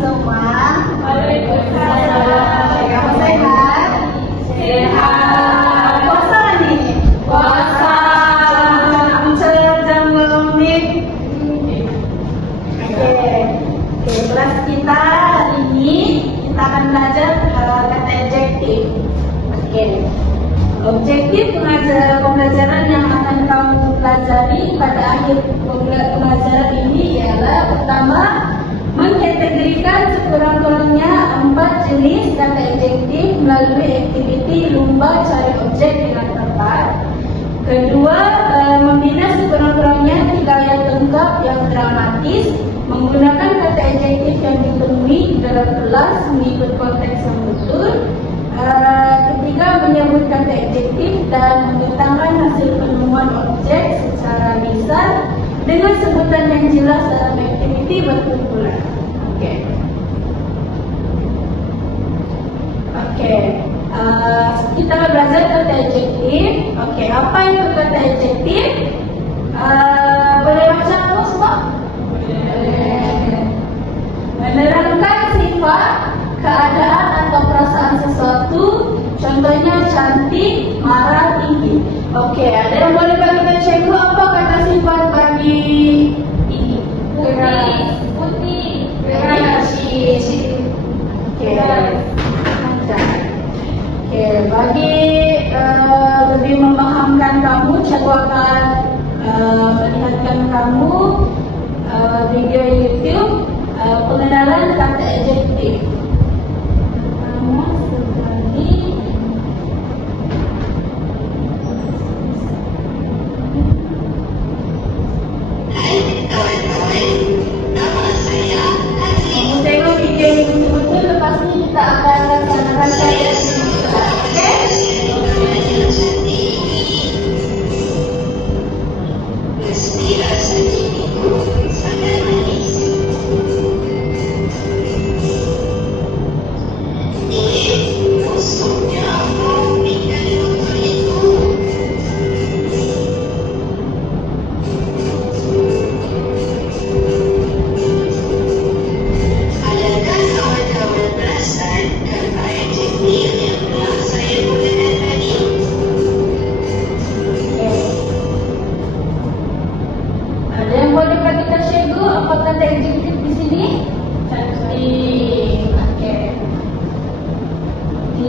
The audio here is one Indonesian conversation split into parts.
semua. Waalaikumsalam. Kamu sehat? Sehat. Puasa nih? Puasa. Sedang belum nih? Oke, kelas kita hari ini kita akan belajar kata adjektif. Oke. Objektif pembelajaran yang akan kamu pelajari pada akhir pembelajaran ini ialah pertama, mengkategorikan sekurang-kurangnya 4 jenis kata adjektif melalui aktiviti lumba cari objek dengan tepat. Kedua, membina sekurang-kurangnya 3 ayat lengkap yang dramatis menggunakan kata adjektif yang ditemui dalam kelas mengikut konteks yang betul. Ketiga, menyebut kata adjektif dan mengutamakan hasil penemuan objek secara lisan dengan sebutan yang jelas dalam aktiviti berkumpulan. Oke. Kita belajar kata adjektif. Oke, apa itu kata adjektif? Boleh baca kamu semua? Boleh. Menerangkan sifat, keadaan atau perasaan sesuatu, contohnya cantik, marah, tinggi. Oke, ada yang boleh bagi kita cikgu apa kata sifat bagi ini? Putih. Oke, bagi lebih memahamkan kamu, cikgu akan melihatkan kamu video YouTube pengenalan kata adjektif. Pertama sekali, kamu tengok video ini betul-betul, lepas ini kita akan laksanakan kata adjektif. Oke? Ada yang boleh bagi kita cikgu apa kata adjektif di sini? Cantik. Oke. Di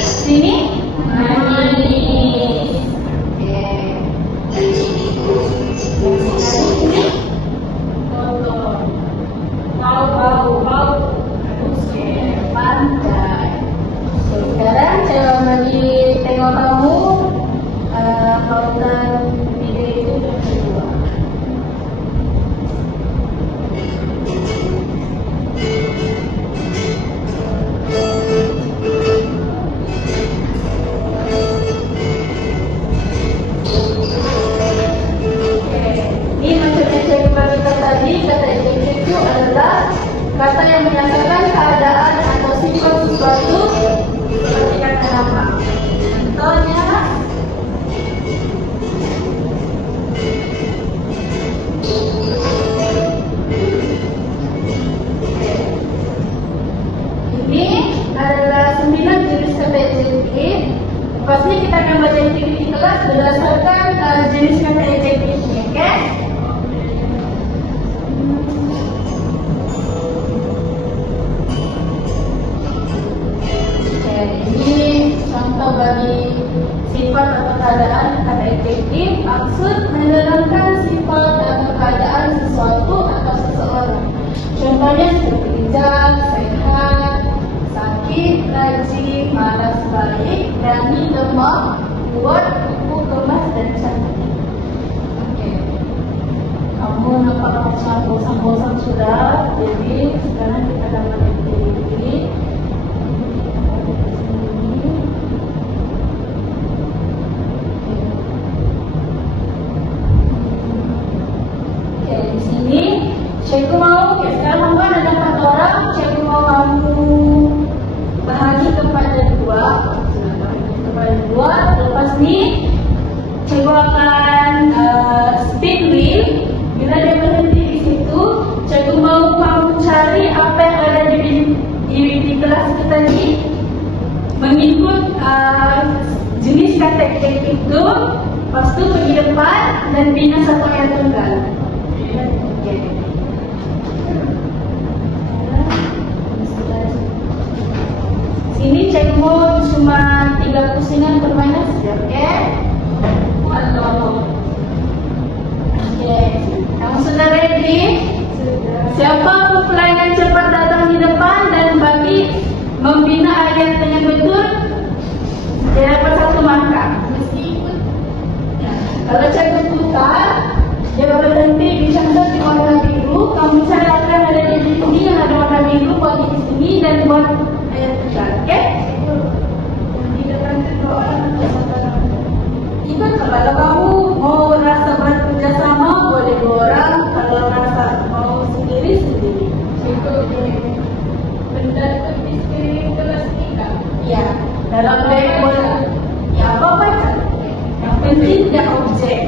sini? Manis. Oke. Di sini? Kotor. Bau. Oke. Pandai. Sekarang coba bagi tengok kamu pautan video itu yang kedua. Ini maksudnya saya bagi kita tadi, kata adjektif itu adalah kata yang menyatakan keadaan atau sifat sesuatu seperti kata nama. Contohnya, ini adalah 9 jenis kata adjektif. Pasti kita akan baca aktiviti kelas berdasarkan jenis kata adjektifnya, oke? Ini contoh bagi sifat atau keadaan kata adjektif. Maksud menerangkan sifat atau keadaan sesuatu atau seseorang. Contohnya seperti bijak, sehat, sakit, rajin, malas, baik, berani, lemah, kuat, kuku, kemas, dan cantik. Oke. Kamu nampak macam bosan-bosan sudah, jadi sekarang kita dapat aktiviti. Di sini, cikgu mau, sekarang kamu ada 4 orang, cikgu mau kamu bahagi kepada 2. Lepas ni, cikgu akan spin wheel. Bila dia berhenti di situ, dan bina satu ayat tunggal. Oke. Sini cekmu cuma 3 pusingan permainan saja, oke? Oke, kamu sudah ready? Siapa pempelai yang cepat datang di depan dan bagi membina ayat dengan betul, dia dapat 1 markah. Kalau cikgu putar, dia berhenti di cangkang di warna biru. Kamu carikan ada di sini yang ada warna biru, buat di sini dan buat ayat putar, oke? Di depan kedua orang ikut. Kalau kamu mau rasa bekerja sama, boleh 2 orang. Kalau rasa mau sendiri. Benda di sekeliling kelas kita. Ya, dalam label ya apa aja. Yang penting dia objek.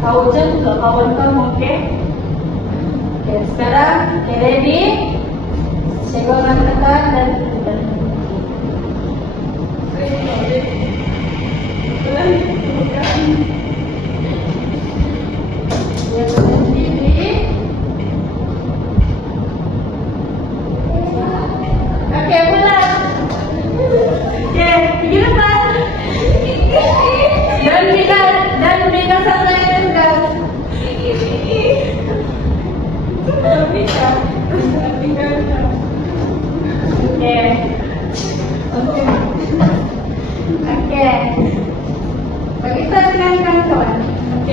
Kau juga kawan kamu, oke? Oke, sekarang ready? Saya akan tekan dan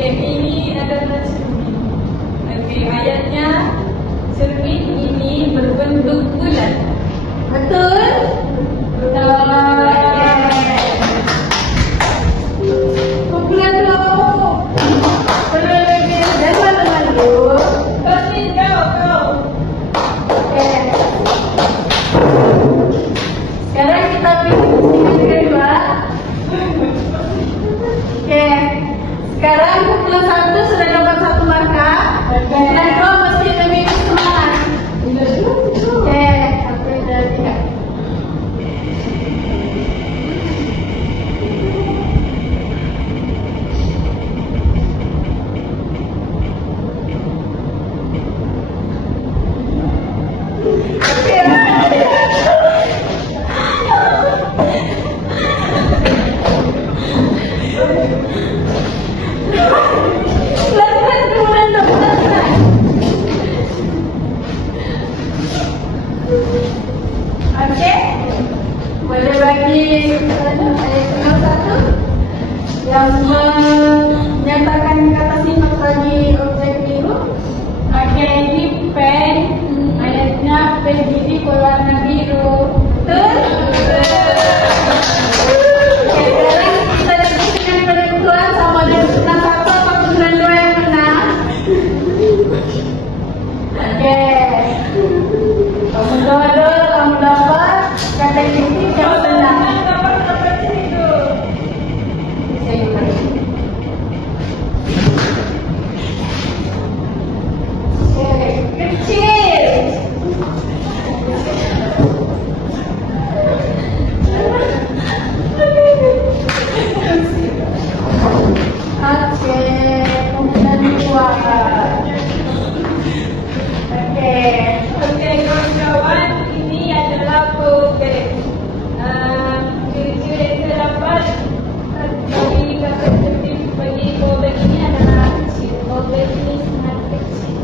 Ini adalah cermin. Ayatnya cermin ini berbentuk bulat. betul? Kumpulan dulu. Perlu lagi dan malu-malu. Kasih kau. Oke. Sekarang kita pilih pusingan kedua. Oke. Sekarang kumpulan 1 sudah dapat 1 markah. Kumpulan 2 mesti lebih semangat. Oke, aku sudah lihat. Pelan-pelan kemudian dokter. Oke, boleh bagi ayat 1 yang menyatakan kata sifat bagi objek biru. Oke, ini pen. Ayatnya pen ini berwarna biru. Betul? Oke, sekarang kita diskusikan penentuan sama dia menang 1 apa kumpulan 2 yang menang. Oke, kamu dodol, kamu dapat kata kunci yang menang. Dapat itu. Oke, kecil. Oke, kumpulan 2. Oke, kawan-kawan, ini adalah progres. Ciri-ciri yang terdapat bagi kata tertib bagi progres ini adalah kecil. Progres ini sangat kecil.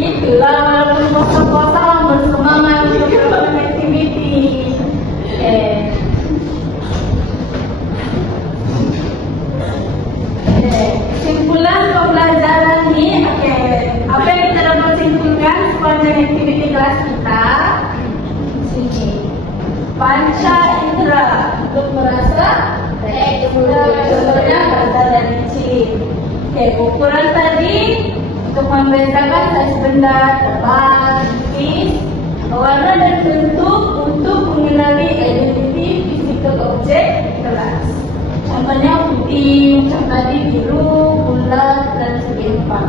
Itulah walaupun kosong-kosong bersemangat untuk melakukan aktiviti. Kesimpulan pembelajaran ini, apa yang kita dapat simpulkan sepanjang aktiviti kelas kita? Sini, panca indera untuk merasa contohnya kata dari kecil. Ukuran tadi untuk membedakan size benda tebal, tipis, warna dan bentuk untuk mengenali identiti fisikal objek kelas. Contohnya putih, macam tadi biru, bulat dan segi empat.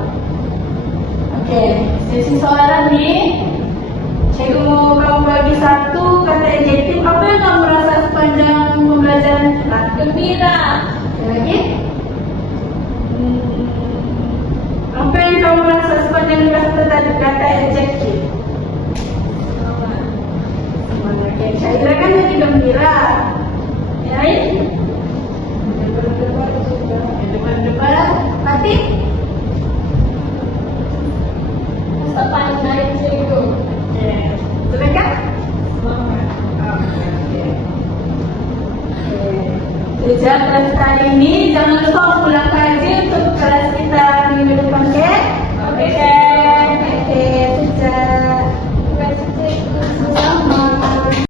Oke, sesi soalan nih. Cikgu mau kamu bagi satu kata adjektif. Apa yang kamu rasa sepanjang pembelajaran kita? Gembira. Lagi? Apa yang kamu rasa sepanjang kelas tadi kata adjektif? Semangat. Ya, Syaira kan jadi gembira. Ya, depan-depan. Mati? Sepandai cikgu. Betul kan? Semangat. Sejak kelas kali ini, jangan lupa pulang kaji untuk kelas kita